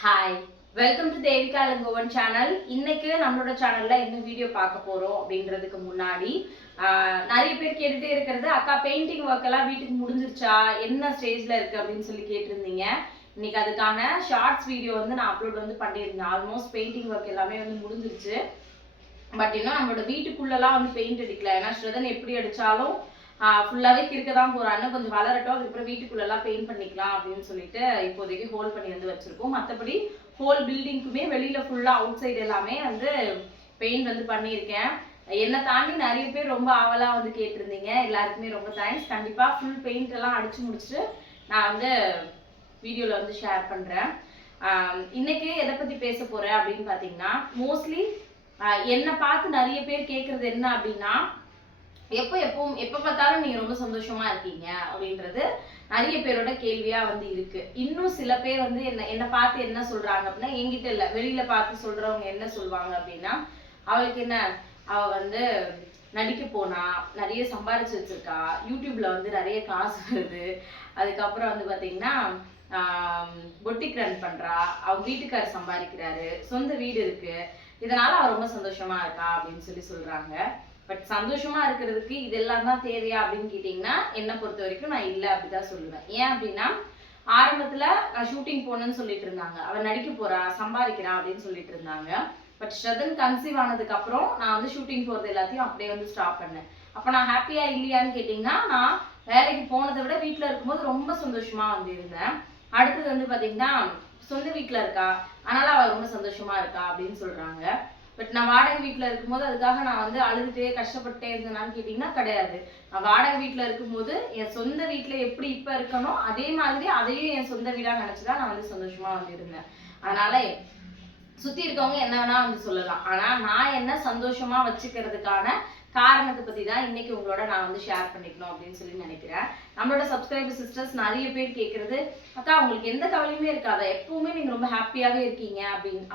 Hi, welcome to Devika Langovan channel. இன்னைக்கு நம்மளோட சேனல்ல என்ன வீடியோ பார்க்க போறோம் அப்படின்றதுக்கு முன்னாடி நிறைய பேர் கேட்டுட்டே இருக்கிறது, அக்கா பெயிண்டிங் ஒர்க் எல்லாம் வீட்டுக்கு முடிஞ்சிருச்சா, என்ன ஸ்டேஜ்ல இருக்கு அப்படின்னு சொல்லி கேட்டிருந்தீங்க. இன்னைக்கு அதுக்கான ஷார்ட்ஸ் வீடியோ வந்து நான் அப்லோட் வந்து பண்ணியிருந்தேன். ஆல்மோஸ்ட் பெயிண்டிங் ஒர்க் எல்லாமே வந்து முடிஞ்சிருச்சு. பட் இன்னும் நம்மளோட வீட்டுக்குள்ளெல்லாம் வந்து பெயிண்ட் அடிக்கல. ஏன்னா ஸ்ரதன் எப்படி அடிச்சாலும் ஃபுல்லாவே கிறுக்க தான் போறாங்க. கொஞ்சம் வளரட்டும், அதுக்கப்புறம் வீட்டுக்குள்ளெல்லாம் பெயிண்ட் பண்ணிக்கலாம் அப்படின்னு சொல்லிட்டு இப்போதைக்கு ஹோல் பண்ணி வந்து வச்சிருக்கோம். மற்றபடி ஹோல் பில்டிங்க்குமே வெளியில ஃபுல்லா அவுட் சைடு எல்லாமே வந்து பெயிண்ட் வந்து பண்ணியிருக்கேன். என்னை தாண்டி நிறைய பேர் ரொம்ப ஆவலா வந்து கேட்டிருந்தீங்க. எல்லாருக்குமே ரொம்ப தேங்க்ஸ். கண்டிப்பா ஃபுல் பெயிண்ட் எல்லாம் அடிச்சு முடிச்சுட்டு நான் வந்து வீடியோல வந்து ஷேர் பண்றேன். இன்னைக்கு எதை பத்தி பேச போறேன் அப்படின்னு பாத்தீங்கன்னா, மோஸ்ட்லி என்னை பார்த்து நிறைய பேர் கேட்கறது என்ன அப்படின்னா, எப்ப பார்த்தாலும் நீங்க ரொம்ப சந்தோஷமா இருக்கீங்க அப்படின்றது நிறைய பேரோட கேள்வியா வந்து இருக்கு. இன்னும் சில பேர் வந்து என்ன பார்த்து என்ன சொல்றாங்க அப்படின்னா, என்கிட்ட இல்ல, வெளியில பார்த்து சொல்றவங்க என்ன சொல்லுவாங்க அப்படின்னா, அவளுக்கு என்ன, அவ வந்து நடிக்க போனா, நிறைய சம்பாரிச்சு வச்சிருக்கா, யூடியூப்ல வந்து நிறைய காசு வருது, அதுக்கப்புறம் வந்து பாத்தீங்கன்னா பொட்டிக் ரன் பண்றா, அவங்க வீட்டுக்காரர் சம்பாதிக்கிறாரு, சொந்த வீடு இருக்கு, இதனால அவ ரொம்ப சந்தோஷமா இருக்கா அப்படின்னு சொல்லி சொல்றாங்க. பட் சந்தோஷமா இருக்கிறதுக்கு இதெல்லாம் தான் தேவையா அப்படின்னு கேட்டீங்கன்னா, என்னை பொறுத்த வரைக்கும் நான் இல்லை அப்படிதான் சொல்லுவேன். ஏன் அப்படின்னா, ஆரம்பத்துல நான் ஷூட்டிங் போனேன்னு சொல்லிட்டு இருந்தாங்க, அவ நடிக்க போறா, சம்பாதிக்கிறா அப்படின்னு சொல்லிட்டு இருந்தாங்க. பட் ஸ்ரதன் கன்சீவ் ஆனதுக்கு அப்புறம் நான் வந்து ஷூட்டிங் போறது எல்லாத்தையும் அப்படியே வந்து ஸ்டாப் பண்ணேன். அப்ப நான் ஹாப்பியா இல்லையான்னு கேட்டீங்கன்னா, நான் வேலைக்கு போனதை விட வீட்டுல இருக்கும்போது ரொம்ப சந்தோஷமா வந்து இருந்தேன். அடுத்தது வந்து பாத்தீங்கன்னா, சொந்த வீட்டுல இருக்கா, அதனால அவ ரொம்ப சந்தோஷமா இருக்கா அப்படின்னு சொல்றாங்க. பட் நான் வாடகை வீட்டுல இருக்கும்போது அதுக்காக நான் வந்து அழுதுட்டே கஷ்டப்பட்டே இருந்தேனான்னு கேட்டீங்கன்னா கிடையாது. நான் வாடகை வீட்டுல இருக்கும்போது என் சொந்த வீட்டுல எப்படி இப்ப இருக்கணும் அதே மாதிரி அதையும் என் சொந்த வீடா நினைச்சுதான் நான் வந்து சந்தோஷமா வந்து இருந்தேன். அதனால சுத்தி இருக்கவங்க என்ன வேணா வந்து சொல்லலாம், ஆனா நான் என்ன சந்தோஷமா வச்சுக்கிறதுக்கான காரணத்தை பத்தி தான் இன்னைக்கு உங்களோட நான் வந்து ஷேர் பண்ணிக்கணும் அப்படின்னு சொல்லி நினைக்கிறேன். நம்மளோட சப்ஸ்கிரைபர் சிஸ்டர்ஸ் நிறைய பேர் கேட்கறது, அக்கா உங்களுக்கு எந்த கவலையுமே இருக்காதா, எப்பவுமே நீங்க ரொம்ப ஹாப்பியாவே இருக்கீங்க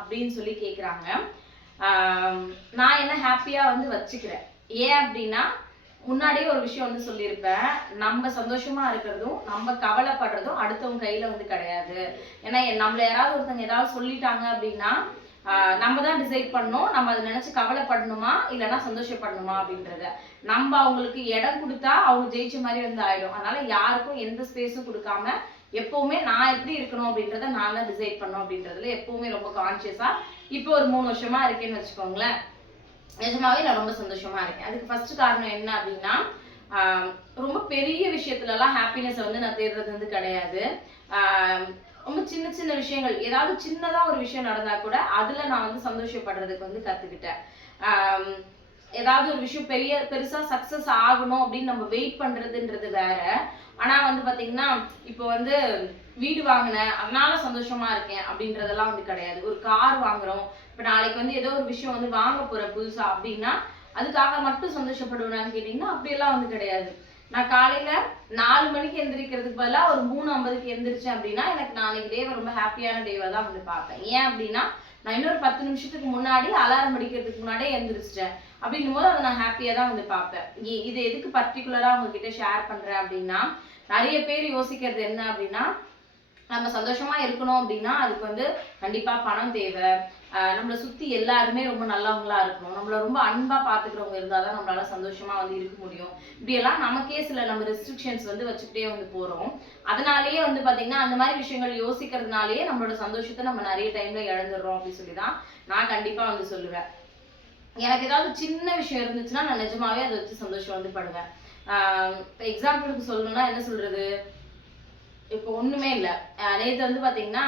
அப்படின்னு சொல்லி கேக்குறாங்க. நான் என்ன ஹாப்பியா வந்து வச்சுக்கிறேன். ஏன் அப்படின்னா, முன்னாடியே ஒரு விஷயம் வந்து சொல்லியிருப்பேன், நம்ம சந்தோஷமா இருக்கிறதும் நம்ம கவலைப்படுறதும் அடுத்தவங்க கையில வந்து கிடையாது. ஏன்னா நம்மள யாராவது ஒருத்தவங்க ஏதாவது சொல்லிட்டாங்க அப்படின்னா, நம்ம தான் டிசைட் பண்ணணும், நம்ம அதை நினைச்சு கவலைப்படணுமா இல்லைன்னா சந்தோஷப்படணுமா அப்படின்றத. நம்ம அவங்களுக்கு இடம் கொடுத்தா அவங்க ஜெயிச்ச மாதிரி வந்து ஆயிடும். அதனால யாருக்கும் எந்த ஸ்பேஸும் கொடுக்காம எப்பவுமே நான் எப்படி இருக்கணும் அப்படின்றத நான் தான் டிசைட் பண்ணணும் அப்படின்றதுல எப்பவுமே ரொம்ப கான்சியஸா இப்போ ஒரு 3 வருஷமா இருக்கேன்னு வச்சுக்கோங்களேன். நிஜமாவே நான் ரொம்ப சந்தோஷமா இருக்கேன். அதுக்கு ஃபர்ஸ்ட் காரணம் என்ன அப்படின்னா, ரொம்ப பெரிய விஷயத்துல எல்லாம் ஹாப்பினஸ் வந்து நான் தேடுறது வந்து கிடையாது. ரொம்ப சின்ன சின்ன விஷயங்கள், ஏதாவது சின்னதா ஒரு விஷயம் நடந்தா கூட அதுல நான் வந்து சந்தோஷப்படுறதுக்கு வந்து கத்துக்கிட்டேன். ஏதாவது ஒரு விஷயம் பெருசா சக்சஸ் ஆகணும் அப்படின்னு நம்ம வெயிட் பண்றதுன்றது வேற. ஆனா வந்து பாத்தீங்கன்னா, இப்போ வந்து வீடு வாங்கினேன் அதனால சந்தோஷமா இருக்கேன் அப்படின்றதெல்லாம் வந்து கிடையாது. ஒரு கார் வாங்குறோம், இப்ப நாளைக்கு வந்து ஏதோ ஒரு விஷயம் வந்து வாங்க போறேன் புதுசா அப்படின்னா அதுக்காக மட்டும் சந்தோஷப்படுவேனான்னு கேட்டீங்கன்னா அப்படியெல்லாம் வந்து கிடையாது. நான் காலையில 4 மணிக்கு எந்திரிக்கிறதுக்கு பதிலா ஒரு 3:50க்கு எந்திரிச்சேன் அப்படின்னா எனக்கு நாளைக்கு டேவை ரொம்ப ஹாப்பியான டேவா தான் வந்து பார்ப்பேன். ஏன் அப்படின்னா, நான் இன்னொரு 10 நிமிஷத்துக்கு முன்னாடி அலாரம் அடிக்கிறதுக்கு முன்னாடியே எந்திரிச்சிட்டேன் அப்படின்னும் போது அதை நான் ஹாப்பியா தான் வந்து பார்ப்பேன். இது எதுக்கு பர்டிகுலரா உங்ககிட்ட ஷேர் பண்றேன் அப்படின்னா, நிறைய பேர் யோசிக்கிறது என்ன அப்படின்னா, நம்ம சந்தோஷமா இருக்கணும் அப்படின்னா அதுக்கு வந்து கண்டிப்பா பணம் தேவை, நம்மளை சுத்தி எல்லாருமே ரொம்ப நல்லவங்களா இருக்கணும், நம்மள ரொம்ப அன்பா பாத்துக்கிறவங்க இருந்தாதான் நம்மளால சந்தோஷமா வந்து இருக்க முடியும். இப்படி எல்லாம் நமக்கே சில நம்ம ரெஸ்ட்ரிக்ஷன்ஸ் வந்து வச்சுக்கிட்டே வந்து போறோம். அதனாலேயே வந்து பாத்தீங்கன்னா அந்த மாதிரி விஷயங்கள் யோசிக்கிறதுனாலேயே நம்மளோட சந்தோஷத்தை நம்ம நிறைய டைம்ல இழந்துடுறோம் அப்படின்னு சொல்லிதான் நான் கண்டிப்பா வந்து சொல்லுவேன். எனக்கு ஏதாவது சின்ன விஷயம் இருந்துச்சுன்னா நான் நிஜமாவே அதை வச்சு சந்தோஷம் வந்து படுவேன். எக்ஸாம்பிளுக்கு சொல்லணும்னா என்ன சொல்றது, இப்போ ஒண்ணுமே இல்லை, நேற்று வந்து பாத்தீங்கன்னா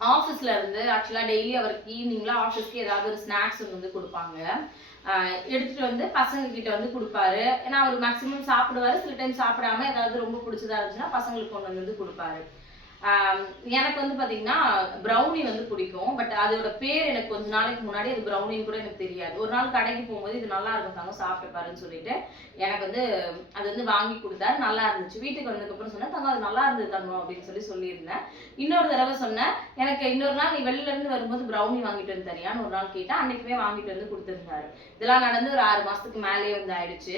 ஆஃபீஸ்ல இருந்து ஆக்சுவலா டெய்லி அவருக்கு ஈவினிங்ல ஆஃபீஸ்க்கு ஏதாவது ஒரு ஸ்நாக்ஸ் வந்து கொடுப்பாங்க. எடுத்துட்டு வந்து பசங்க கிட்ட வந்து கொடுப்பாரு. ஏன்னா அவர் மேக்சிமம் சாப்பிடுவாரு, சில டைம் சாப்பிடாம ஏதாவது ரொம்ப பிடிச்சதா இருந்துச்சுன்னா பசங்களுக்கு கொண்டு வந்து கொடுப்பாரு. எனக்கு வந்து பாத்தீங்கன்னா ப்ரௌனி வந்து பிடிக்கும். பட் அதோட பேர் எனக்கு கொஞ்ச நாளைக்கு முன்னாடி அது ப்ரௌனின்னு கூட எனக்கு தெரியாது. ஒரு நாள் கடைக்கு போகும்போது இது நல்லா இருக்கும் தாங்க, சாப்பிட்டு பாருன்னு சொல்லிட்டு எனக்கு வந்து அது வந்து வாங்கி கொடுத்தாரு. நல்லா இருந்துச்சு. வீட்டுக்கு வந்ததுக்கு அப்புறம் சொன்னேன், தங்க அது நல்லா இருந்தது தங்கம் அப்படின்னு சொல்லியிருந்தேன். இன்னொரு தடவை சொன்னேன், எனக்கு இன்னொரு நாள் நீ வெளில இருந்து வரும்போது ப்ரௌனி வாங்கிட்டு வந்து தரியான்னு ஒரு நாள் கேட்டேன். அன்னைக்குமே வாங்கிட்டு வந்து கொடுத்துருந்தாரு. இதெல்லாம் நடந்து ஒரு 6 மாசத்துக்கு மேலேயே வந்து ஆயிடுச்சு.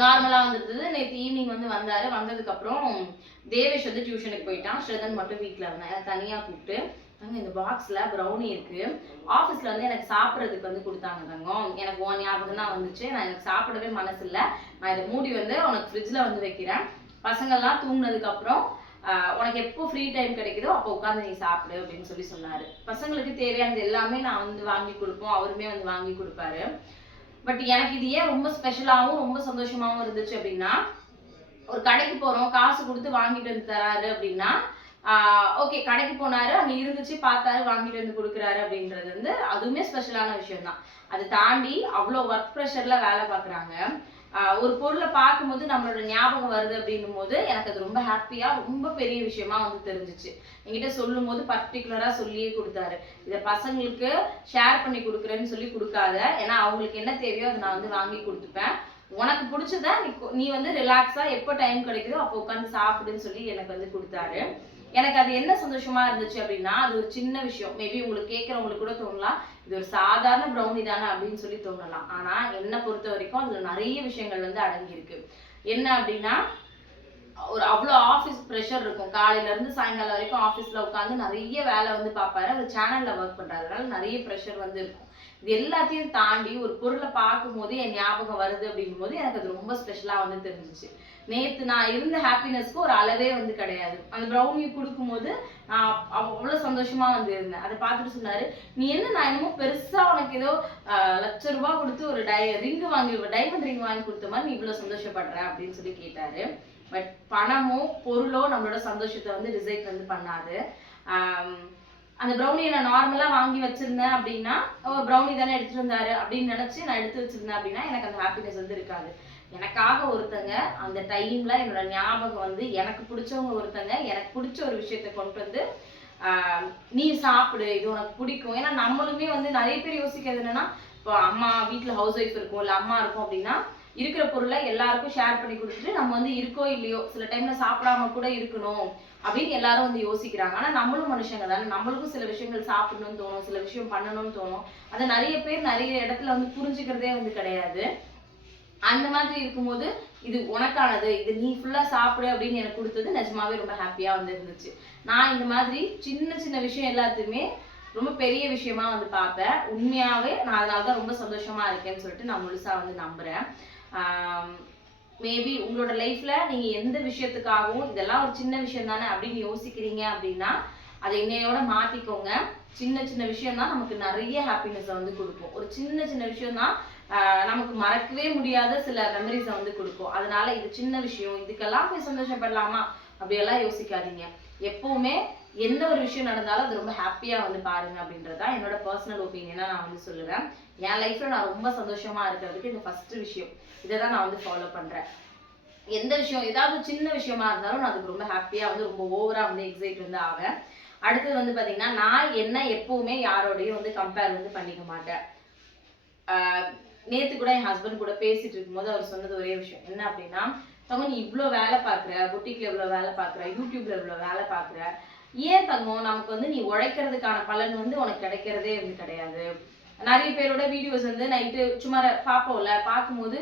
நார்மலா வந்துருந்தது. நேற்று ஈவினிங் வந்து வந்தாரு. வந்ததுக்கு அப்புறம் தேவேஷ் வந்து டியூஷனுக்கு போயிட்டான். ஸ்ரதன் மட்டும் வீட்டில் இருந்தேன். தனியா கூப்பிட்டு இந்த பாக்ஸ்ல ப்ரௌனி இருக்கு, ஆஃபீஸ்ல வந்து எனக்கு சாப்பிட்றதுக்கு வந்து கொடுத்தாங்க தங்கம். எனக்கு உன் ஞாபகம் தான் வந்துச்சு. நான் எனக்கு சாப்பிடவே மனசு இல்லை. நான் இதை மூடி வந்து உனக்கு ஃப்ரிட்ஜில் வந்து வைக்கிறேன். பசங்கள்லாம் தூங்கினதுக்கு அப்புறம் உனக்கு எப்போ ஃப்ரீ டைம் கிடைக்குதோ அப்போ உட்காந்து நீ சாப்பிடு அப்படின்னு சொல்லி சொன்னாரு. பசங்களுக்கு தேவையானது எல்லாமே நான் வந்து வாங்கி கொடுப்போம், அவருமே வந்து வாங்கி கொடுப்பாரு. பட் எனக்கு இது ஏன் ரொம்ப ஸ்பெஷலாகவும் ரொம்ப சந்தோஷமாகவும் இருந்துச்சு அப்படின்னா, ஒரு கடைக்கு போறோம், காசு கொடுத்து வாங்கிட்டு வந்து தராரு அப்படின்னா ஓகே, கடைக்கு போனாரு, அங்க இருந்துச்சு, பார்த்தாரு, வாங்கிட்டு வந்து கொடுக்குறாரு அப்படின்றது வந்து அதுவுமே ஸ்பெஷலான விஷயம் தான். அதை தாண்டி அவ்வளோ ஒர்க் ப்ரெஷர்ல வேலை பார்க்குறாங்க. ஒரு பொருளை பார்க்கும்போது நம்மளோட ஞாபகம் வருது அப்படின்னும் போது எனக்கு அது ரொம்ப ஹாப்பியா, ரொம்ப பெரிய விஷயமா வந்து தெரிஞ்சிச்சு. என்கிட்ட சொல்லும் போது பர்டிகுலரா சொல்லியே கொடுத்தாரு, இதை பசங்களுக்கு ஷேர் பண்ணி கொடுக்குறேன்னு சொல்லி கொடுக்காத, ஏன்னா அவங்களுக்கு என்ன தேவையோ அதை நான் வந்து வாங்கி கொடுத்துப்பேன். உனக்கு பிடிச்சத நீ வந்து ரிலாக்ஸா எப்போ டைம் கிடைக்குதோ அப்போ உட்காந்து சாப்பிடுன்னு சொல்லி எனக்கு வந்து கொடுத்தாரு. எனக்கு அது என்ன சந்தோஷமா இருந்துச்சு அப்படின்னா, அது ஒரு சின்ன விஷயம். மேபி உங்களுக்கு கேட்கறவங்களுக்கு கூட தோணலாம், இது ஒரு சாதாரண ப்ரௌனி தானே அப்படின்னு சொல்லி தோணலாம். ஆனா என்னை பொறுத்த வரைக்கும் அதுல நிறைய விஷயங்கள் வந்து அடங்கி இருக்கு. என்ன அப்படின்னா, ஒரு அவ்வளோ ஆஃபீஸ் ப்ரெஷர் இருக்கும். காலையில இருந்து சாயங்காலம் வரைக்கும் ஆஃபீஸ்ல உட்காந்து நிறைய வேலை வந்து பார்ப்பாரு. அவர் சேனல்ல ஒர்க் பண்றாரு, அதனால நிறைய ப்ரெஷர் வந்து இருக்கும். இது எல்லாத்தையும் தாண்டி ஒரு பொருளை பார்க்கும் போது என் ஞாபகம் வருது அப்படிங்கும் போது எனக்கு அது ரொம்ப ஸ்பெஷலா வந்து தெரிஞ்சிச்சு. நேத்து நான் இருந்த ஹாப்பினஸ்க்கு ஒரு அளவே வந்து கிடையாது. அந்த ப்ரௌனி கொடுக்கும்போது நான் அவ்வளவு சந்தோஷமா வந்து இருந்தேன். அதை பார்த்துட்டு சொன்னாரு, நீ என்ன நான் என்னமோ பெருசா உனக்கு ஏதோ ₹1,00,000 கொடுத்து ஒரு ரிங் வாங்கி, டைமண்ட் ரிங் வாங்கி கொடுத்த மாதிரி நீ இவ்வளவு சந்தோஷப்படுற அப்படின்னு சொல்லி கேட்டாரு. பட் பணமோ பொருளோ நம்மளோட சந்தோஷத்தை வந்து டிசைட் வந்து பண்ணாது. அந்த ப்ரௌனியை நான் நார்மலா வாங்கி வச்சிருந்தேன் அப்படின்னா, ப்ரௌனி தானே எடுத்துட்டு வந்தாரு அப்படின்னு நினைச்சு நான் எடுத்து வச்சிருந்தேன் அப்படின்னா எனக்கு அந்த ஹாப்பினஸ் வந்து இருக்காது. எனக்காக ஒருத்தங்க அந்த டைம்ல என்னோட ஞாபகம் வந்து எனக்கு பிடிச்சவங்க ஒருத்தங்க எனக்கு பிடிச்ச ஒரு விஷயத்த கொண்டு வந்து நீ சாப்பிடு, இது உனக்கு பிடிக்கும். ஏன்னா நம்மளுமே வந்து நிறைய பேர் யோசிக்கிறது என்னன்னா, இப்போ அம்மா வீட்டுல ஹவுஸ் ஒய்ஃப் இருக்கும், இல்ல அம்மா இருக்கும் அப்படின்னா இருக்கிற பொருளை எல்லாருக்கும் ஷேர் பண்ணி கொடுத்துட்டு நம்ம வந்து இருக்கோ இல்லையோ சில டைம்ல சாப்பிடாம கூட இருக்கணும் அப்படின்னு எல்லாரும் வந்து யோசிக்கிறாங்க. ஆனா நம்மளும் மனுஷங்க தானே, நம்மளுக்கும் சில விஷயங்கள் சாப்பிடணும்னு தோணும், சில விஷயம் பண்ணணும்னு தோணும். அதை நிறைய பேர் நிறைய இடத்துல வந்து புரிஞ்சுக்கிறதே வந்து கிடையாது. அந்த மாதிரி இருக்கும்போது இது உனக்கானது, இது நீ ஃபுல்லா சாப்பிடு அப்படின்னு எனக்கு கொடுத்தது நிஜமாவே ரொம்ப ஹாப்பியா வந்து இருந்துச்சு. நான் இந்த மாதிரி சின்ன சின்ன விஷயம் எல்லாத்தையுமே ரொம்ப பெரிய விஷயமா வந்து பார்ப்பேன். உண்மையாவே நான் அதனாலதான் ரொம்ப சந்தோஷமா இருக்கேன்னு சொல்லிட்டு நான் முழுசா வந்து நம்புறேன். மேபி உங்களோட லைஃப்ல நீங்க எந்த விஷயத்துக்காகவும் இதெல்லாம் ஒரு சின்ன விஷயம் தானே அப்படின்னு யோசிக்கிறீங்க அப்படின்னா அதை இன்னையோட மாத்திக்கோங்க. சின்ன சின்ன விஷயம் தான் நமக்கு நிறைய ஹாப்பினஸ் வந்து கொடுக்கும். ஒரு சின்ன சின்ன விஷயம் தான் நமக்கு மறக்கவே முடியாத சில மெமரிஸை வந்து கொடுக்கும். அதனால இது சின்ன விஷயம், இதுக்கெல்லாம் போய் சந்தோஷப்படலாமா அப்படியெல்லாம் யோசிக்காதீங்க. எப்பவுமே எந்த ஒரு விஷயம் நடந்தாலும் அது ரொம்ப ஹாப்பியா வந்து பாருங்க அப்படின்றதான் என்னோட பர்சனல் ஒப்பீனியனா நான் வந்து சொல்லுவேன். என் லைஃப்ல நான் ரொம்ப சந்தோஷமா இருக்கிறதுக்கு இந்த ஃபர்ஸ்ட் விஷயம் இதை தான் நான் வந்து ஃபாலோ பண்றேன். எந்த விஷயம் ஏதாவது சின்ன விஷயமா இருந்தாலும் நான் அதுக்கு ரொம்ப ஹாப்பியா வந்து ரொம்ப ஓவரா வந்து எக்ஸைட் வந்து ஆவேன். அடுத்தது வந்து பாத்தீங்கன்னா, நான் என்ன எப்பவுமே யாரோடையும் வந்து கம்பேர் வந்து பண்ணிக்க மாட்டேன். நேத்து கூட என் ஹஸ்பண்ட் கூட பேசிட்டு இருக்கும்போது அவர் சொன்னது ஒரே விஷயம் என்ன அப்படின்னா, தங்கம் நீ இவ்வளோ வேலை பார்க்குற, பொட்டிக்ல இவ்வளோ வேலை பார்க்குற, யூடியூப்ல இவ்வளோ வேலை பார்க்குற, ஏன் தங்கம் நமக்கு வந்து நீ உழைக்கிறதுக்கான பலன் வந்து உனக்கு கிடைக்கிறதே வந்து கிடையாது. நிறைய பேரோட வீடியோஸ் வந்து நைட்டு சும்மா பார்ப்போம்ல, பார்க்கும்போது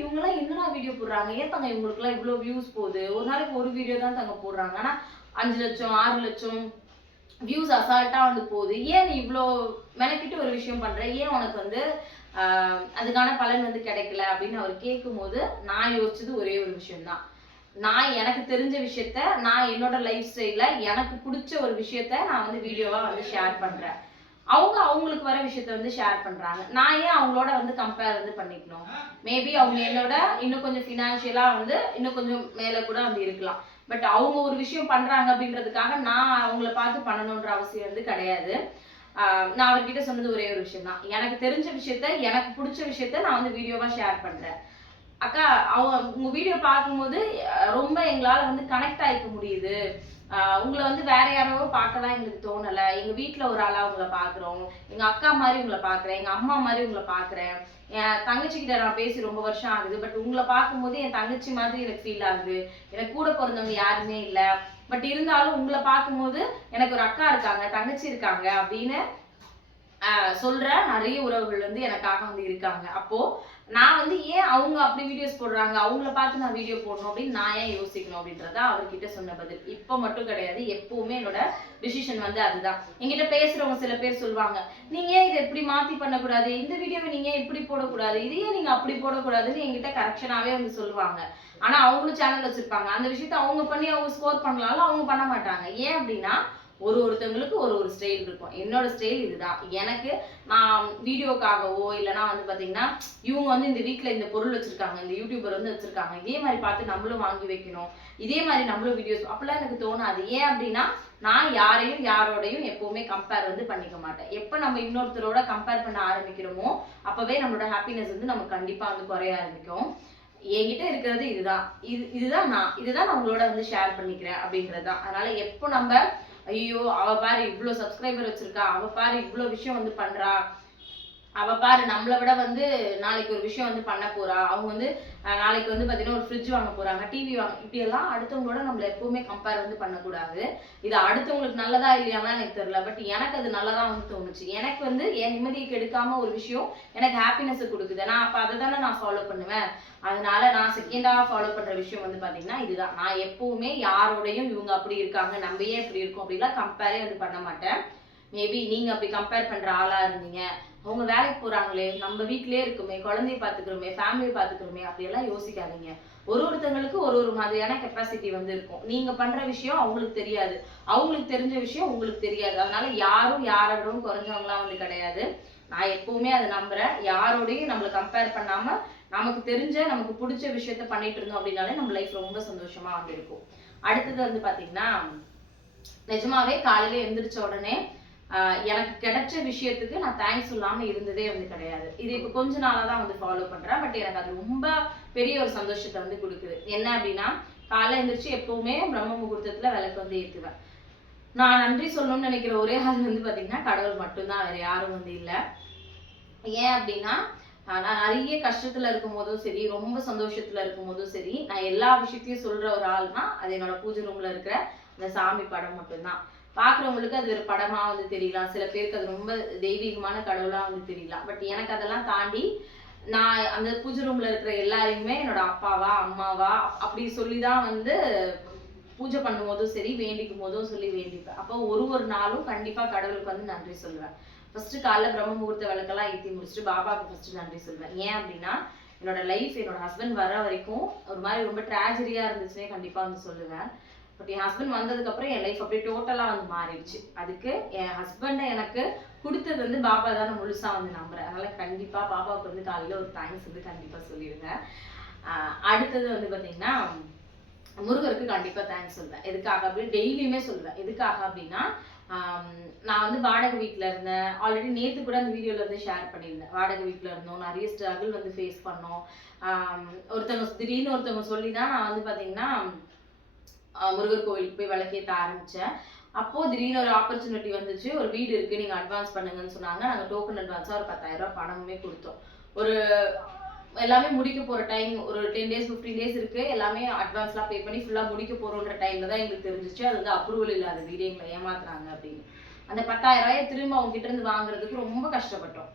இவங்கெல்லாம் என்னடா வீடியோ போடுறாங்க, ஏன் தங்க இவங்களுக்குலாம் இவ்வளோ வியூஸ் போகுது, ஒரு நாளைக்கு ஒரு வீடியோ தான் தங்க போடுறாங்க, ஆனால் 5 லட்சம் 6 லட்சம் வியூஸ் அசால்ட்டா வந்து போகுது, ஏன் நீ இவ்வளோ மெனக்கிட்டு ஒரு விஷயம் பண்ற, ஏன் உனக்கு வந்து அதுக்கான பலன் வந்து கிடைக்கல அப்படின்னு அவர் கேட்கும்போது நான் யோசிச்சது ஒரே ஒரு விஷயம்தான். நான் எனக்கு தெரிஞ்ச விஷயத்த, நான் என்னோட லைஃப் ஸ்டைல எனக்கு பிடிச்ச ஒரு விஷயத்த நான் வந்து வீடியோவா வந்து ஷேர் பண்றேன். அவங்க அவங்களுக்கு வர விஷயத்த வந்து ஷேர் பண்றாங்க. நான் ஏன் அவங்களோட வந்து கம்பேர் வந்து பண்ணிக்கணும்? மேபி அவங்க என்னோட இன்னும் கொஞ்சம் ஃபினான்ஷியலா வந்து இன்னும் கொஞ்சம் மேல கூட வந்து இருக்கலாம். பட் அவங்க ஒரு விஷயம் பண்றாங்க அப்படின்றதுக்காக நான் அவங்கள பார்த்து பண்ணணுன்ற அவசியம் வந்து கிடையாது. நான் அவர்கிட்ட சொன்னது ஒரே ஒரு விஷயம் தான். எனக்கு தெரிஞ்ச விஷயத்த, எனக்கு பிடிச்ச விஷயத்த நான் வந்து வீடியோவா ஷேர் பண்றேன். அக்கா உங்க வீடியோ பார்க்கும்போது ரொம்ப எங்களால வந்து கனெக்ட் ஆயிக்க முடியுது. உங்களை வந்து வேற யாரோ பார்க்கலாம் எங்களுக்கு தோணல. எங்க வீட்டுல ஒரு ஆளா உங்களை பாக்குறோம், எங்க அக்கா மாதிரி உங்களை பாக்குறேன், எங்க அம்மா மாதிரி உங்களை பாக்குறேன். என் தங்கச்சி கிட்ட நான் பேசி ரொம்ப வருஷம் ஆகுது, பட் உங்களை பார்க்கும்போது என் தங்கச்சி மாதிரி எனக்கு ஃபீல் ஆகுது. எனக்கு கூட பிறந்தவங்க யாருமே இல்லை, பட் இருந்தாலும் உங்களை பார்க்கும்போது எனக்கு ஒரு அக்கா இருக்காங்க, தங்கச்சி இருக்காங்க அப்படின்னு சொல்ற நிறைய உறவுகள் வந்து எனக்காக வந்து இருக்காங்க. அப்போ நான் வந்து ஏன் அவங்க அப்படி வீடியோஸ் போடுறாங்க, அவங்கள பார்த்து நான் வீடியோ போடணும் அப்படின்னு நான் ஏன் யோசிக்கணும் அப்படின்றத அவர்கிட்ட சொன்ன பதில். இப்ப மட்டும் கிடையாது, எப்பவுமே என்னோட டிசிஷன் வந்து அதுதான். என்கிட்ட பேசுறவங்க சில பேர் சொல்லுவாங்க, நீங்க ஏன் இதை எப்படி மாத்தி பண்ணக்கூடாது, இந்த வீடியோவை நீங்க இப்படி போடக்கூடாது, இதையே நீங்க அப்படி போடக்கூடாதுன்னு என்கிட்ட கரெக்ஷனாவே வந்து சொல்லுவாங்க. ஆனா அவங்களும் சேனல் வச்சிருப்பாங்க, அந்த விஷயத்த அவங்க பண்ணி அவங்க ஸ்கோர் பண்ணலாம்ல, அவங்க பண்ண மாட்டாங்க. ஏன் அப்படின்னா ஒருத்தவங்களுக்கு ஒரு ஸ்டைல் இருக்கும். என்னோட ஸ்டைல் இதுதான். எனக்கு நான் வீடியோக்காகவோ இல்லைன்னா வந்து பாத்தீங்கன்னா இவங்க வந்து இந்த வீட்ல இந்த பொருள் வச்சிருக்காங்க, இந்த யூடியூபர் வந்து வச்சிருக்காங்க, இதே மாதிரி பார்த்து நம்மளும் வாங்கி வைக்கணும், இதே மாதிரி நம்மளும் வீடியோஸ் அப்பெல்லாம் எனக்கு தோணாது. ஏன் அப்படின்னா நான் யாரோடையும் எப்பவுமே கம்பேர் வந்து பண்ணிக்க மாட்டேன். எப்ப நம்ம இன்னொருத்தரோட கம்பேர் பண்ண ஆரம்பிக்கிறோமோ அப்பவே நம்மளோட ஹாப்பினஸ் வந்து நமக்கு கண்டிப்பா வந்து குறைய ஆரம்பிக்கும். என்கிட்ட இருக்கிறது இதுதான், இதுதான் நான் உங்களோட வந்து ஷேர் பண்ணிக்கிறேன் அப்படின்றதுதான். அதனால எப்போ நம்ம ஐயோ அவ பாரு இவ்வளவு சப்ஸ்கிரைபர் வச்சிருக்கா, அவ பாரு இவ்வளவு விஷயம் வந்து பண்றா, அவ பாரு நம்மளை விட வந்து நாளைக்கு ஒரு விஷயம் வந்து பண்ண போறா, அவங்க வந்து நாளைக்கு வந்து பாத்தீங்கன்னா ஒரு ஃப்ரிட்ஜ் வாங்க போறாங்க, டிவி வாங்க, இப்படி எல்லாம் அடுத்தவங்களோட நம்மள எப்பவுமே கம்பேர் வந்து பண்ணக்கூடாது. இது அடுத்தவங்களுக்கு நல்லதா இல்லையாலாம் எனக்கு தெரியல, பட் எனக்கு அது நல்லதா வந்து தோணுச்சு. எனக்கு வந்து என் நிம்மதியை கெடுக்காம ஒரு விஷயம் எனக்கு ஹாப்பினஸ் கொடுக்குது, நான் அப்ப அதை தானே நான் ஃபாலோ பண்ணுவேன். அதனால நான் செகண்டா ஃபாலோ பண்ற விஷயம் வந்து பாத்தீங்கன்னா இதுதான். நான் எப்பவுமே யாரோடையும் இவங்க அப்படி இருக்காங்க நம்ம ஏன் இப்படி இருக்கோம் அப்படிலாம் கம்பேரே வந்து பண்ண மாட்டேன். மேபி நீங்க அப்படி கம்பேர் பண்ற ஆளா இருந்தீங்க, அவங்க வேலைக்கு போறாங்களே, நம்ம வீட்லயே இருக்குமே, குழந்தைய பாத்துக்கிறோமே, ஃபேமிலியை பாத்துக்கிறோமே, அப்படியெல்லாம் யோசிக்காதீங்க. ஒருத்தவங்களுக்கு ஒரு மாதிரியான கெப்பாசிட்டி வந்து இருக்கும். நீங்க பண்ற விஷயம் அவங்களுக்கு தெரியாது, அவங்களுக்கு தெரிஞ்ச விஷயம் உங்களுக்கு தெரியாது. அதனால யாரும் யாரை விடவும் குறைஞ்சவங்களாம் வந்து கிடையாது. நான் எப்பவுமே அதை நம்புறேன். யாரோடையும் நம்மளை கம்பேர் பண்ணாம நமக்கு தெரிஞ்ச நமக்கு பிடிச்ச விஷயத்த பண்ணிட்டு இருந்தோம் அப்படின்னாலே நம்ம லைஃப் ரொம்ப சந்தோஷமா வந்து இருக்கும். அடுத்தது வந்து பாத்தீங்கன்னா நிஜமாவே காலையில எந்திரிச்ச உடனே எனக்கு கிடைச்ச விஷயத்துக்கு நான் தேங்க்ஸ் சொல்லாம இருந்ததே வந்து கிடையாது. இது இப்ப கொஞ்ச நாளா தான் வந்து ஃபாலோ பண்றேன். பட் எனக்கு அது ரொம்ப பெரிய ஒரு சந்தோஷத்தை வந்து கொடுக்குது. என்ன அப்படின்னா காலையில எந்திரிச்சு எப்பவுமே பிரம்ம முகூர்த்தத்துல விளக்கு வந்து ஏத்துவேன். நான் நன்றி சொல்லணும்னு நினைக்கிற ஒரே ஆள் வந்து பாத்தீங்கன்னா கடவுள் மட்டும்தான், வேற யாரும் வந்து இல்லை. ஏன் அப்படின்னா நான் நிறைய கஷ்டத்துல இருக்கும் போதும் சரி, ரொம்ப சந்தோஷத்துல இருக்கும் போதும் சரி, நான் எல்லா விஷயத்தையும் சொல்ற ஒரு ஆள்னா அது என்னோட பூஜை ரூம்ல இருக்கிற அந்த சாமி படம் மட்டும்தான். பாக்குறவங்களுக்கு அது ஒரு படமா வந்து தெரியலாம், சில பேருக்கு அது ரொம்ப தெய்வீகமான கடவுளா வந்து தெரியலாம். பட் எனக்கு அதெல்லாம் தாண்டி நான் அந்த பூஜை ரூம்ல இருக்கிற எல்லாரையுமே என்னோட அப்பாவா அம்மாவா அப்படி சொல்லிதான் வந்து பூஜை பண்ணும் போதும் சரி, வேண்டிக்கும் போதும் சொல்லி வேண்டிப்பேன். அப்போ ஒரு நாளும் கண்டிப்பா கடவுளுக்கு வந்து நன்றி சொல்லுவேன். ஃபர்ஸ்ட் காலைல பிரம்ம முகூர்த்த விளக்கெல்லாம் ஏற்றி முடிச்சுட்டு பாபாவுக்கு ஃபர்ஸ்ட் நன்றி சொல்லுவேன். ஏன் அப்படின்னா என்னோட லைஃப் என்னோட ஹஸ்பண்ட் வர வரைக்கும் ஒரு மாதிரி ரொம்ப ட்ராஜடியா இருந்துச்சுன்னே கண்டிப்பா வந்து சொல்லுவேன். பட் என் ஹஸ்பண்ட் வந்ததுக்கு அப்புறம் என் லைஃப் அப்படியே டோட்டலா வந்து மாறிடுச்சு. அதுக்கு என் ஹஸ்பண்டை எனக்கு கொடுத்தது வந்து பாபா தான் முழுசா வந்து நம்புறேன். அதனால கண்டிப்பா பாபாவுக்கு வந்து காலையில ஒரு தேங்க்ஸ் வந்து கண்டிப்பா சொல்லிடுங்க. அடுத்தது வந்து பாத்தீங்கன்னா முருகருக்கு கண்டிப்பா தேங்க்ஸ் சொல்வேன். எதுக்காக அப்படி டெய்லியுமே சொல்வேன். எதுக்காக அப்படின்னா நான் வந்து வாடகை வீட்டுல இருந்தேன். ஆல்ரெடி நேத்து கூட அந்த வீடியோல வந்து ஷேர் பண்ணியிருந்தேன். வாடகை வீட்டுல இருந்தோம், நிறைய ஸ்ட்ரகிள் வந்து ஃபேஸ் பண்ணோம். திடீர்னு ஒருத்தவங்க சொல்லிதான் நான் வந்து பாத்தீங்கன்னா முருகர் கோவிலுக்கு போய் விளக்கேற்ற ஆரம்பிச்சேன். அப்போ திடீர்னு ஒரு ஆப்பர்ச்சுனிட்டி வந்துச்சு, ஒரு வீடு இருக்கு நீங்க அட்வான்ஸ் பண்ணுங்கன்னு சொன்னாங்க. நாங்க டோக்கன் அட்வான்ஸா ஒரு 10,000 ரூபாய் பணமுமே கொடுத்தோம். ஒரு எல்லாமே முடிக்க போற டைம் ஒரு 10 days 15 days இருக்கு, எல்லாமே அட்வான்ஸ்லாம் பே பண்ணி ஃபுல்லா முடிக்க போறோன்ற டைம்ல தான் எங்களுக்கு தெரிஞ்சிச்சு அது வந்து அப்ரூவல் இல்லாத வீடு, எங்களை ஏமாத்துறாங்க அப்படின்னு. அந்த 10,000 ரூபாயை திரும்ப அவங்க கிட்ட இருந்து வாங்குறதுக்கு ரொம்ப கஷ்டப்பட்டோம்.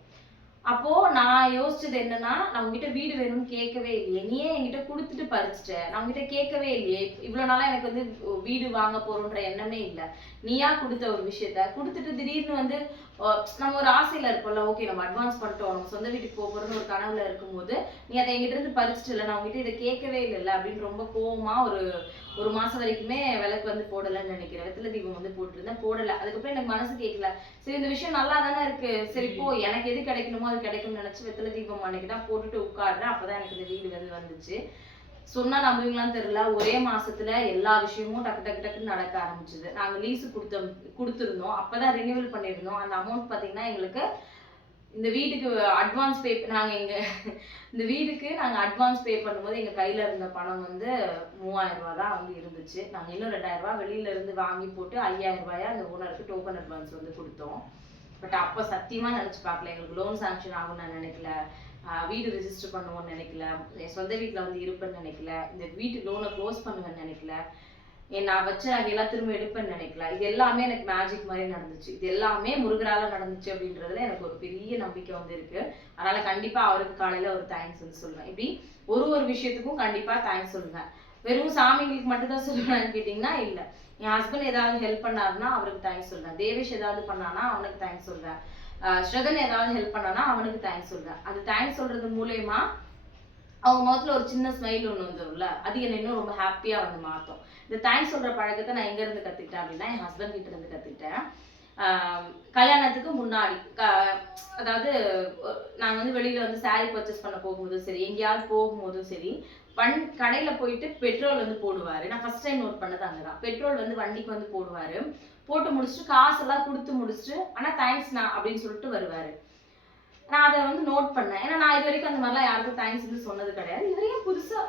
அப்போ நான் யோசிச்சது என்னன்னா, நான் உங்ககிட்ட வீடு வேணும்னு கேட்கவே இல்லையே, நீ ஏன் என்கிட்ட கொடுத்துட்டு பறிச்சிட்ட, நான் உங்ககிட்ட கேட்கவே இல்லையே, இவ்வளவு நாளா எனக்கு வந்து வீடு வாங்க போறோன்ற எண்ணமே இல்லை, நீயா கொடுத்த ஒரு விஷயத்த கொடுத்துட்டு திடீர்னு வந்து நம்ம ஒரு ஆசையில இருப்போம்ல, ஓகே நம்ம அட்வான்ஸ் பண்ணிட்டோம், நம்ம சொந்த வீட்டுக்கு போறோம்னு ஒரு கனவுல இருக்கும்போது நீ அதை என்கிட்ட இருந்து பறிச்சிட்டு இல்லை, நான் உங்ககிட்ட இதை கேட்கவே இல்லைல்ல அப்படின்னு ரொம்ப கோவமா ஒரு மாசம் வரைக்குமே விளக்கு வந்து போடலன்னு நினைக்கிறேன். வெத்தலை தீபம் வந்து போட்டிருந்தேன், போடல. அதுக்கப்புறம் எனக்கு மனசு கேட்கல, சரி இந்த விஷயம் நல்லா தானே இருக்கு, சரி போ எனக்கு எது கிடைக்கணுமோ அது கிடைக்கும்னு நினைச்சு வெத்தலை தீபம் அன்னைக்கு தான் போட்டுட்டு உட்காடுறேன். அப்பதான் எனக்கு இந்த வீடு வந்து வந்துச்சு. சொன்னா நம்புவீங்களான்னு தெரியல, ஒரே மாசத்துல எல்லா விஷயமும் டக்கு டக்கு டக்குன்னு நடக்க ஆரம்பிச்சுது. நாங்க லீஸு கொடுத்துருந்தோம், அப்பதான் ரினியூவல் பண்ணியிருந்தோம். அந்த அமௌண்ட் பாத்தீங்கன்னா எங்களுக்கு இந்த வீட்டுக்கு அட்வான்ஸ் பே இந்த வீடுக்கு நாங்க அட்வான்ஸ் பே பண்ணும்போது எங்க கையில இருந்த பணம் வந்து 3000 ரூபாய் தான் வந்து இருந்துச்சு. நாங்க இன்னும் 2000 ரூபாய் வெளியில இருந்து வாங்கி போட்டு 5000 ரூபாயா அந்த ஓனருக்கு டோக்கன் அட்வான்ஸ் வந்து கொடுத்தோம். பட் அப்ப சத்தியமா நினைச்சு பார்க்கல, எங்களுக்கு லோன் சாங்ஷன் ஆகும்னு நான் நினைக்கல, வீடு ரெஜிஸ்டர் பண்ணுவோம்னு நினைக்கல, என் சொந்த வீட்டுல வந்து இருப்பேன்னு நினைக்கல, இந்த வீட்டு லோனை க்ளோஸ் பண்ணுவேன்னு நினைக்கல. நான் வச்ச நகையெல்லாம் திரும்ப எடுப்பேன்னு நினைக்கல. இது எல்லாமே எனக்கு மேஜிக் மாதிரி நடந்துச்சு. இது எல்லாமே முருகரால நடந்துச்சு அப்படின்றதுல எனக்கு ஒரு பெரிய நம்பிக்கை வந்து இருக்கு. அதனால கண்டிப்பா அவருக்கு காலையில ஒரு தேங்க்ஸ் வந்து சொல்லுவேன். இப்படி ஒரு விஷயத்துக்கும் கண்டிப்பா தேங்க்ஸ் சொல்லுங்க. வெறும் சாமிங்களுக்கு மட்டும் தான் சொல்லுவேன்னு கேட்டீங்கன்னா இல்ல. என் ஹஸ்பண்ட் ஏதாவது ஹெல்ப் பண்ணாருன்னா அவருக்கு தேங்க்ஸ் சொல்லுவேன். தேவேஷ் ஏதாவது பண்ணானா அவனுக்கு தேங்க்ஸ் சொல்லுவேன். ஸ்ரதன் ஏதாவது ஹெல்ப் பண்ணானா அவனுக்கு தேங்க்ஸ் சொல்லுவேன். அது தேங்க்ஸ் சொல்றது மூலயமா அவங்க முகத்துல ஒரு சின்ன ஸ்மைல் ஒண்ணு வந்துரும்ல, அது என்ன இன்னும் ரொம்ப ஹாப்பியா வந்து மாத்தும். இந்த தேங்க்ஸ் சொல்ற பழக்கத்தை நான் எங்க இருந்து கத்துக்கிட்டேன் அப்படின்னா என் ஹஸ்பண்ட் கிட்ட இருந்து கத்துக்கிட்டேன். கல்யாணத்துக்கு முன்னாடி அதாவது நாங்க வந்து வெளியில வந்து சாரி பர்ச்சேஸ் பண்ண போகும்போதும் சரி, எங்கேயாவது போகும்போதும் சரி, கடையில போயிட்டு பெட்ரோல் வந்து போடுவாரு. நான் ஃபர்ஸ்ட் டைம் நோட் பண்ணது அங்கதான். பெட்ரோல் வந்து வண்டிக்கு வந்து போடுவாரு. போட்டு முடிச்சுட்டு காசெல்லாம் கொடுத்து முடிச்சுட்டு ஆனா தேங்க்ஸ்ண்ணா அப்படின்னு சொல்லிட்டு வருவாரு. நான் அதை வந்து நோட் பண்ணேன். ஏன்னா நான் இது வரைக்கும் அந்த மாதிரிலாம் யாருக்கும் தேங்க்ஸ் வந்து சொன்னது கிடையாது. இவரையும் புதுசா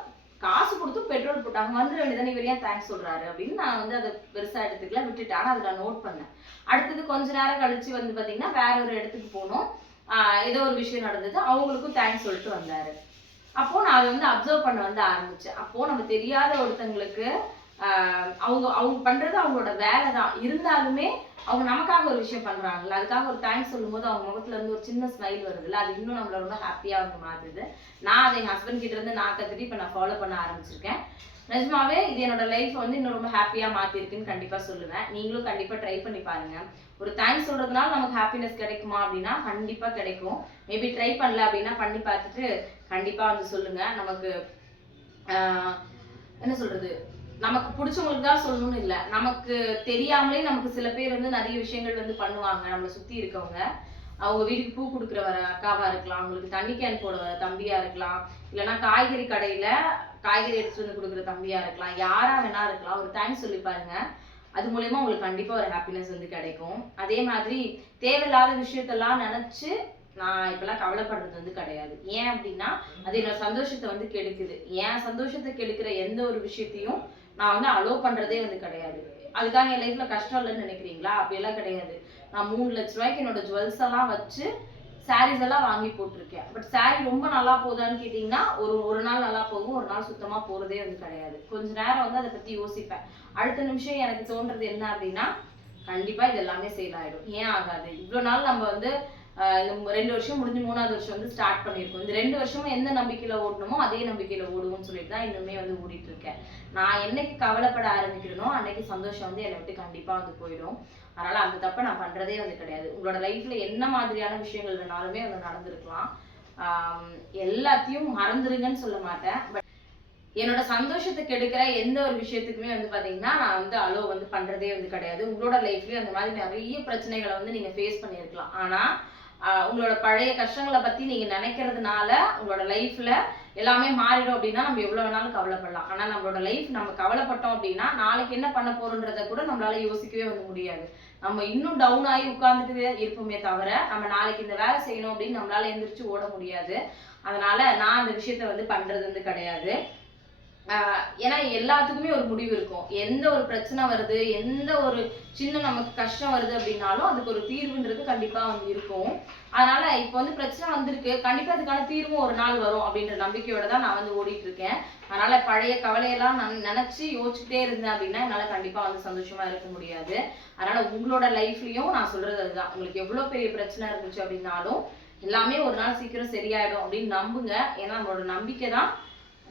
காசு கொடுத்து பெட்ரோல் போட்டாங்க, வந்துட வேண்டியதானே, இவர் ஏன் தேங்க்ஸ் சொல்றாரு அப்படின்னு நான் வந்து அதை பெருசா எடுத்துக்கல, விட்டுட்டேன். ஆனா அதை நான் நோட் பண்ணேன். அடுத்தது கொஞ்ச நேரம் கழிச்சு வந்து பாத்தீங்கன்னா வேற ஒரு இடத்துக்கு போனோம். ஏதோ ஒரு விஷயம் நடந்தது, அவங்களுக்கும் தேங்க்ஸ் சொல்லிட்டு வந்தாரு. அப்போ நான் அதை வந்து அப்சர்வ் பண்ண வந்து ஆரம்பிச்சேன். அப்போ நம்ம தெரியாத ஒருத்தங்களுக்கு அவங்க அவங்க பண்றது அவங்களோட வேலை தான். இருந்தாலுமே அவங்க நமக்காக ஒரு விஷயம் பண்றாங்கல்ல, அதுக்காக ஒரு தேங்க்ஸ் சொல்லும்போது அவங்க முகத்துல இருந்து ஒரு சின்ன ஸ்மைல் வருதுல்ல, அது இன்னும் நம்மள ரொம்ப ஹாப்பியா வந்து மாத்துது. நான் அதை என் ஹஸ்பண்ட் கிட்ட இருந்து நான் கத்துட்டு இப்ப நான் ஃபாலோ பண்ண ஆரம்பிச்சிருக்கேன். நிஜமாவே இது என்னோட லைஃப் வந்து இன்னும் ரொம்ப ஹாப்பியா மாத்திருக்குன்னு கண்டிப்பா சொல்லுவேன். நீங்களும் கண்டிப்பா ட்ரை பண்ணி பாருங்க. ஒரு தேங்க்ஸ் சொல்றதுனால நமக்கு ஹாப்பினஸ் கிடைக்குமா அப்படின்னா கண்டிப்பா கிடைக்கும். மேபி ட்ரை பண்ணல அப்படின்னா பண்ணி பார்த்துட்டு கண்டிப்பா வந்து சொல்லுங்க. நமக்கு என்ன சொல்றது, நமக்கு பிடிச்சவங்களுக்கு தான் சொல்லணும்னு இல்லை, நமக்கு தெரியாமலே நமக்கு சில பேர் வந்து நிறைய விஷயங்கள் வந்து பண்ணுவாங்க. நம்மளை சுத்தி இருக்கவங்க, அவங்க வீட்டுக்கு பூ கொடுக்குற வர அக்காவா இருக்கலாம், அவங்களுக்கு தண்ணி கேன் போட வர தம்பியா இருக்கலாம், இல்லைன்னா காய்கறி கடையில காய்கறி எடுத்துட்டு வந்து கொடுக்குற தம்பியா இருக்கலாம், யாரா வேணா இருக்கலாம். ஒரு தேங்க்ஸ் சொல்லி பாருங்க, அது மூலயமா உங்களுக்கு கண்டிப்பா ஒரு ஹாப்பினஸ் வந்து கிடைக்கும். அதே மாதிரி தேவையில்லாத விஷயத்தெல்லாம் நினைச்சு நான் இப்பெல்லாம் கவலைப்படுறது வந்து கிடையாது. ஏன் அப்படின்னா அது என்னோட சந்தோஷத்தை வந்து கெடுக்குது. என் சந்தோஷத்தை கெடுக்கிற எந்த ஒரு விஷயத்தையும் நான் வந்து அலோவ் பண்றதே வந்து கிடையாது. அதுக்காக என் லைஃப்ல கஷ்டம் இல்லைன்னு நினைக்கிறீங்களா? அப்படியெல்லாம் கிடையாது. நான் 3 லட்ச ரூபாய்க்கு என்னோட ஜுவல்ஸ் எல்லாம் வச்சு சாரீஸ் எல்லாம் வாங்கி போட்டிருக்கேன். பட் சாரீ ரொம்ப நல்லா போகுதான்னு கேட்டீங்கன்னா ஒரு நாள் நல்லா போகும், ஒரு நாள் சுத்தமா போறதே வந்து கிடையாது. கொஞ்ச நேரம் வந்து அதை பத்தி யோசிப்பேன். அடுத்த நிமிஷம் எனக்கு தோன்றது என்ன அப்படின்னா கண்டிப்பா இது எல்லாமே சேல் ஆயிடும். ஏன் ஆகாது? இவ்வளவு நாள் நம்ம வந்து இந்த 2 வருஷம் முடிஞ்சு 3வது வருஷம் வந்து ஸ்டார்ட் பண்ணியிருக்கோம். இந்த 2 வருஷமும் எந்த நம்பிக்கையில ஓடணுமோ அதே நம்பிக்கையில ஓடுவோம்னு சொல்லிட்டு தான் இன்னுமே வந்து ஓடிட்டு இருக்கேன். நான் என்னைக்கு கவலைப்பட ஆரம்பிக்கிறேனோ அன்னைக்கு சந்தோஷம் வந்து என்னை விட்டு கண்டிப்பா வந்து போயிடும். அதனால அந்த தப்பை நான் பண்றதே வந்து கிடையாது. உங்களோட லைஃப்ல என்ன மாதிரியான விஷயங்கள் வேணாலுமே வந்து நடந்திருக்கலாம். எல்லாத்தையும் மறந்துருங்கன்னு சொல்ல மாட்டேன். பட் என்னோட சந்தோஷத்தை கெடுக்கிற எந்த ஒரு விஷயத்துக்குமே வந்து பாத்தீங்கன்னா நான் வந்து அலோ வந்து பண்றதே வந்து கிடையாது. உங்களோட லைஃப்லயும் அந்த மாதிரி நிறைய பிரச்சனைகளை வந்து நீங்க ஃபேஸ் பண்ணியிருக்கலாம். ஆனா உங்களோட பழைய கஷ்டங்களை பத்தி நீங்க நினைக்கிறதுனால உங்களோட லைஃப்ல எல்லாமே மாறிடும் அப்படின்னா நம்ம எவ்வளவு வேணாலும் கவலைப்படலாம். ஆனா நம்மளோட லைஃப் நம்ம கவலைப்பட்டோம் அப்படின்னா நாளைக்கு என்ன பண்ண போறோன்றத கூட நம்மளால யோசிக்கவே வந்து முடியாது. நம்ம இன்னும் டவுன் ஆகி உட்கார்ந்துட்டு இருப்போமே தவிர நம்ம நாளைக்கு இந்த வேலை செய்யணும் அப்படின்னு நம்மளால எந்திரிச்சு ஓட முடியாது. அதனால நான் அந்த விஷயத்த வந்து பண்றது வந்து கிடையாது. ஏன்னா எல்லாத்துக்குமே ஒரு முடிவு இருக்கும். எந்த ஒரு பிரச்சனை வருது, எந்த ஒரு சின்ன நமக்கு கஷ்டம் வருது அப்படின்னாலும் அதுக்கு ஒரு தீர்வுன்றது கண்டிப்பா வந்து இருக்கும். அதனால இப்ப வந்து பிரச்சனை வந்திருக்கு, கண்டிப்பா அதுக்கான தீர்வும் ஒரு நாள் வரும் அப்படின்ற நம்பிக்கையோட தான் நான் வந்து ஓடிட்டு இருக்கேன். அதனால பழைய கவலையெல்லாம் நான் நினைச்சு யோசிச்சுட்டே இருந்தேன் அப்படின்னா என்னால கண்டிப்பா வந்து சந்தோஷமா இருக்க முடியாது. அதனால உங்களோட லைஃப்லயும் நான் சொல்றது அதுதான். உங்களுக்கு எவ்வளவு பெரிய பிரச்சனை இருந்துச்சு அப்படின்னாலும் எல்லாமே ஒரு நாள் சீக்கிரம் சரியாயிடும் அப்படின்னு நம்புங்க. ஏன்னா நம்மளோட நம்பிக்கை தான்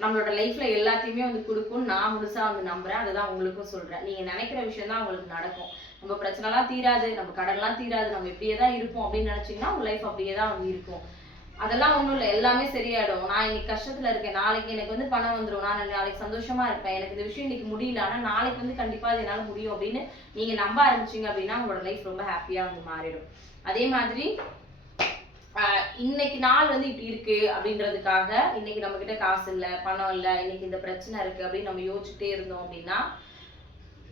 நம்மளோட லைஃப்ல எல்லாத்தையுமே வந்து கொடுக்கும்னு நான் முழுசா வந்து நம்புறேன். அதுதான் உங்களுக்கும் சொல்றேன். நீங்க நினைக்கிற விஷயம் தான் உங்களுக்கு நடக்கும். நம்ம பிரச்சனை எல்லாம் தீராது, நம்ம கடன்லாம் தீராது, நம்ம இப்படியே தான் இருப்போம் அப்படின்னு நினைச்சீங்கன்னா உங்க லைஃப் அப்படியே தான் வந்து இருக்கும். அதெல்லாம் ஒண்ணும் இல்லை, எல்லாமே சரியாயிடும். நான் இன்னைக்கு கஷ்டத்துல இருக்கேன், நாளைக்கு எனக்கு வந்து பணம் வந்துடும், நான் நாளைக்கு சந்தோஷமா இருப்பேன், எனக்கு இந்த விஷயம் இன்னைக்கு முடியல ஆனா நாளைக்கு வந்து கண்டிப்பா அது என்னால முடியும் அப்படின்னு நீங்க நம்ப ஆரம்பிச்சீங்க அப்படின்னா உங்களோட லைஃப் ரொம்ப ஹாப்பியா வந்து மாறிடும். அதே மாதிரி இன்னைக்கு நாள் வந்து இப்படி இருக்கு அப்படின்றதுக்காக இன்னைக்கு நம்ம கிட்ட காசு இல்லை, பணம் இல்லை, இன்னைக்கு இந்த பிரச்சனை இருக்கு அப்படின்னு நம்ம யோசிச்சுட்டே இருந்தோம் அப்படின்னா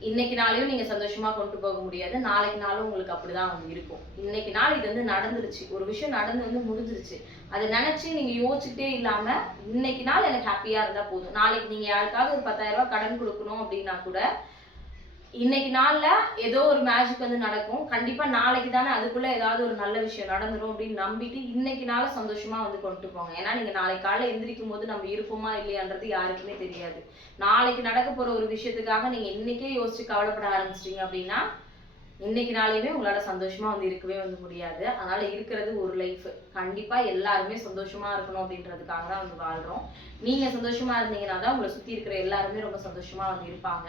இன்னைக்கு நாளையும் நீங்க சந்தோஷமா கொண்டு போக முடியாது. நாளைக்கு நாளும் உங்களுக்கு அப்படிதான் வந்து இருக்கும். இன்னைக்கு நாள் இது வந்து நடந்துருச்சு, ஒரு விஷயம் நடந்து வந்து முடிஞ்சிருச்சு, அதை நினைச்சு நீங்க யோசிச்சுட்டே இல்லாம இன்னைக்கு நாள் எனக்கு ஹாப்பியா இருந்தா போதும். நாளைக்கு நீங்க யாருக்காவது ஒரு 10,000 ரூபாய் கடன் கொடுக்கணும் அப்படின்னா கூட இன்னைக்கு நாள்ல ஏதோ ஒரு மேஜிக் வந்து நடக்கும். கண்டிப்பா நாளைக்கு தானே அதுக்குள்ள ஏதாவது ஒரு நல்ல விஷயம் நடந்துரும் அப்படின்னு நம்பிட்டு இன்னைக்கு நாள சந்தோஷமா வந்து கொண்டு போங்க. ஏன்னா நீங்க நாளைக்கு காலையில எந்திரிக்கும் போது நம்ம இருப்போமா இல்லையான்றது யாருக்குமே தெரியாது. நாளைக்கு நடக்க போற ஒரு விஷயத்துக்காக நீங்க இன்னைக்கே யோசிச்சு கவலைப்பட ஆரம்பிச்சிட்டீங்க அப்படின்னா இன்னைக்கு நாளையுமே உங்களால சந்தோஷமா வந்து இருக்கவே வந்து முடியாது. அதனால இருக்கிறது ஒரு லைஃப். கண்டிப்பா எல்லாருமே சந்தோஷமா இருக்கணும் அப்படின்றதுக்காக தான் வந்து வாழ்றோம். நீங்க சந்தோஷமா இருந்தீங்கன்னா தான் உங்களை சுத்தி இருக்கிற எல்லாருமே ரொம்ப சந்தோஷமா வந்து இருப்பாங்க.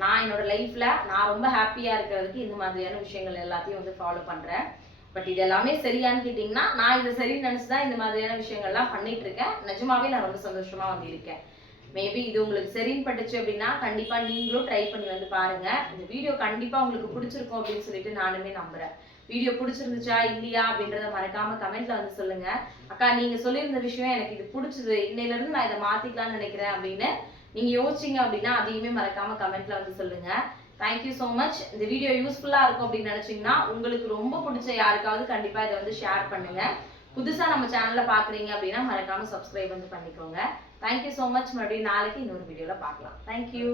நான் என்னோட லைஃப்ல நான் ரொம்ப ஹாப்பியா இருக்கிறதுக்கு இந்த மாதிரியான விஷயங்கள் எல்லாத்தையும் வந்து ஃபாலோ பண்றேன். பட் இது எல்லாமே சரியான்னு கேட்டீங்கன்னா நான் இதை சரின்னு நினைச்சுதான் இந்த மாதிரியான விஷயங்கள்லாம் பண்ணிட்டு இருக்கேன். நிஜமாவே நான் ரொம்ப சந்தோஷமா வந்து இருக்கேன். மேபி இது உங்களுக்கு சரின்னு பட்டுச்சு அப்படின்னா கண்டிப்பா நீங்களும் ட்ரை பண்ணி வந்து பாருங்க. இந்த வீடியோ கண்டிப்பா உங்களுக்கு பிடிச்சிருக்கும் அப்படின்னு சொல்லிட்டு நானுமே நம்புறேன். வீடியோ பிடிச்சிருந்துச்சா இல்லையா அப்படின்றத மறக்காம கமெண்ட்ல வந்து சொல்லுங்க. அக்கா நீங்க சொல்லியிருந்த விஷயம் எனக்கு இது பிடிச்சது, இன்னையில இருந்து நான் இதை மாத்திக்கலாம்னு நினைக்கிறேன் அப்படின்னு நீங்க யோசிச்சீங்க அப்படின்னா அதையுமே மறக்காம கமெண்ட்ல வந்து சொல்லுங்க. Thank you so much. இந்த வீடியோ யூஸ்ஃபுல்லா இருக்கும் அப்படின்னு நினைச்சீங்கன்னா உங்களுக்கு ரொம்ப பிடிச்ச யாருக்காவது கண்டிப்பா இதை வந்து ஷேர் பண்ணுங்க. புதுசா நம்ம சேனல்ல பாக்குறீங்க அப்படின்னா மறக்காம சப்ஸ்கிரைப் வந்து பண்ணிக்கோங்க. Thank you so much. மறுபடியும் நாளைக்கு இன்னொரு வீடியோல பார்க்கலாம். தேங்க்யூ.